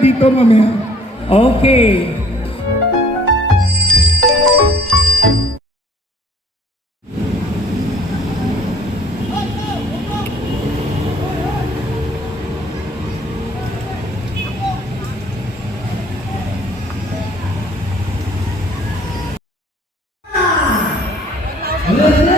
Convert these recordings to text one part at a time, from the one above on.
dito mamaya. Okay. Andito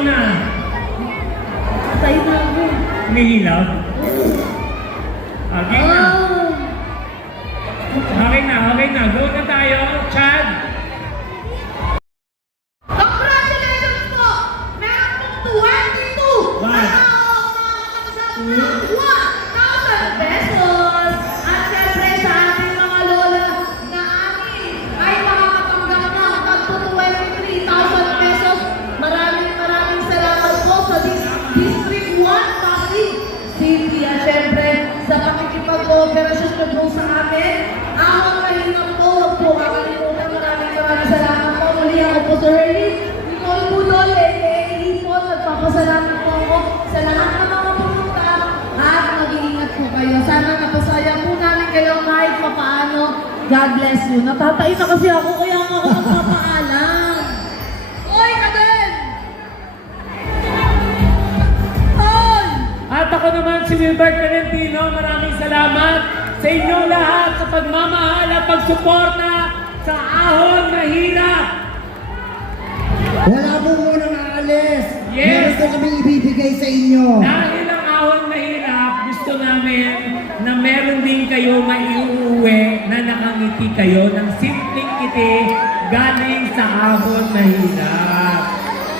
na. Natatay na ako! Umihilaw. Okay na. Oh! Okay na, okay na. Go na tayo. Chad. God bless you. Natatay na kasi ako kaya nga ako magpapaalam. Oy, Kaden! Hoy! At ako naman si Wilbert Valentino. Maraming salamat sa inyong lahat sa pagmamahal at pagsuporta sa ahon na hirap. Wala po munang aalis. Yes. Meron po kami ibibigay sa inyo. Dahil ang ahon na hirap, gusto namin na meron din kayo maiuwi na nakangiti kayo ng simpleng ngiti galing sa ahon na hirap.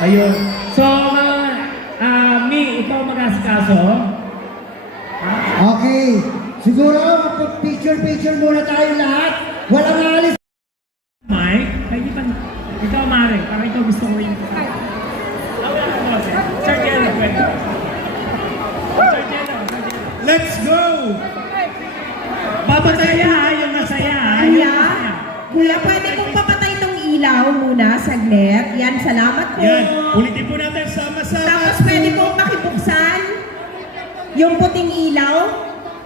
Ayun. So, uh, uh, Mi, ikaw mag-asikaso? Okay. Siguro, picture-picture muna tayo lahat. Walang aalis. Mike, pwede pa. Ikaw, Mare, para ikaw gusto ko yung... Ah, wala ka boss, eh. Sir Jello, pwede. Sir Jello, Sir Jello. Let's go! Papasaya, ha? Yung masaya, ha? Yung Kuya, masaya. kuya, pwede kong papatay itong ilaw muna, saglit. Yan, salamat po. Yan, ulitin po natin sama-sama. Tapos pwede kong makibuksan yung puting ilaw.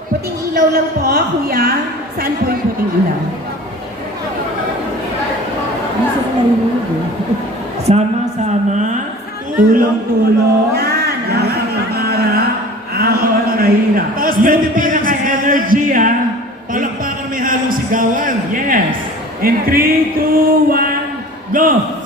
Puting ilaw lang po, kuya. Saan po yung puting ilaw? Sama-sama, tulong-tulong, Yan, nasa pangarap, ahon na hirap. Tapos Yung pwede pa yung pinaka-energy, ha? Palakpakan may halong sigawan. Yes. In 3, 2, 1, go!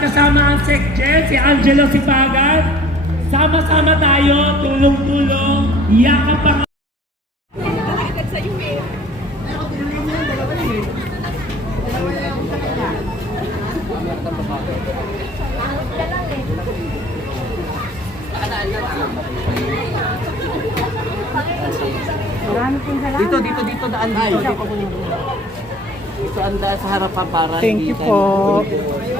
Kasama ang Secretary, si Angelo Sipagan. Sama-sama tayo, tulong-tulong, yakap pa Dito, dito, dito daan dito. Dito, dito ang daan sa harapan para Thank you po. Hindi, magkaka Ano na? Ang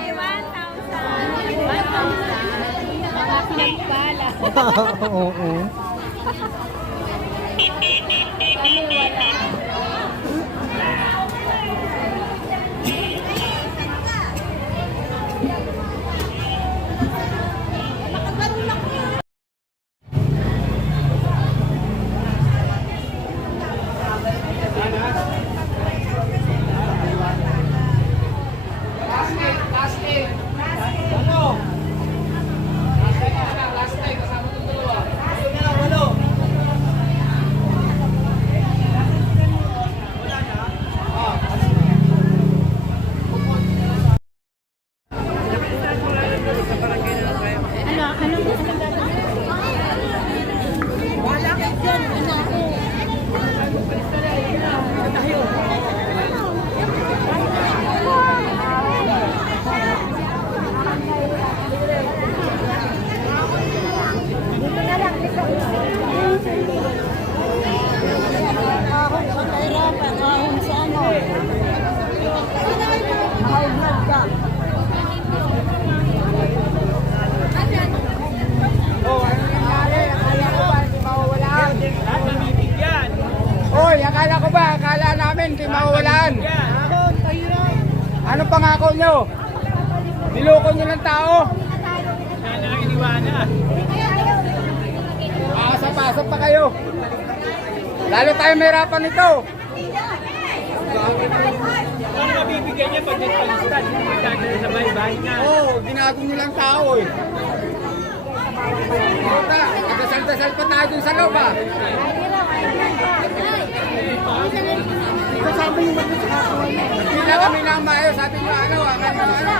Congratulations! Oo. oo. Hoy, pangako nyo? Niloko nyo ng tao? Pasap-pasap pa kayo. Lalo tayo mahirapan nito. Ano mabibigyan niya pag nagpalistan? Hindi magdadala sa bahay-bahay nga. Oo, oh, ginago nyo lang tao eh. Puta, nagdasal-dasal pa tayo dun sa loob ah. Hindi na kami lang maayos, sabi nyo ano. Ano, ano.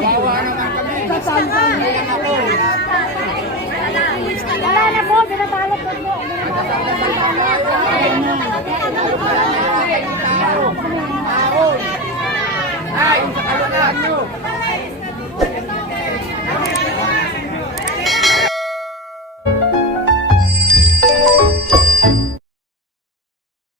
Wawa naman kami. Kaya ako. Wala na po, binabalot mo. Pa tayo.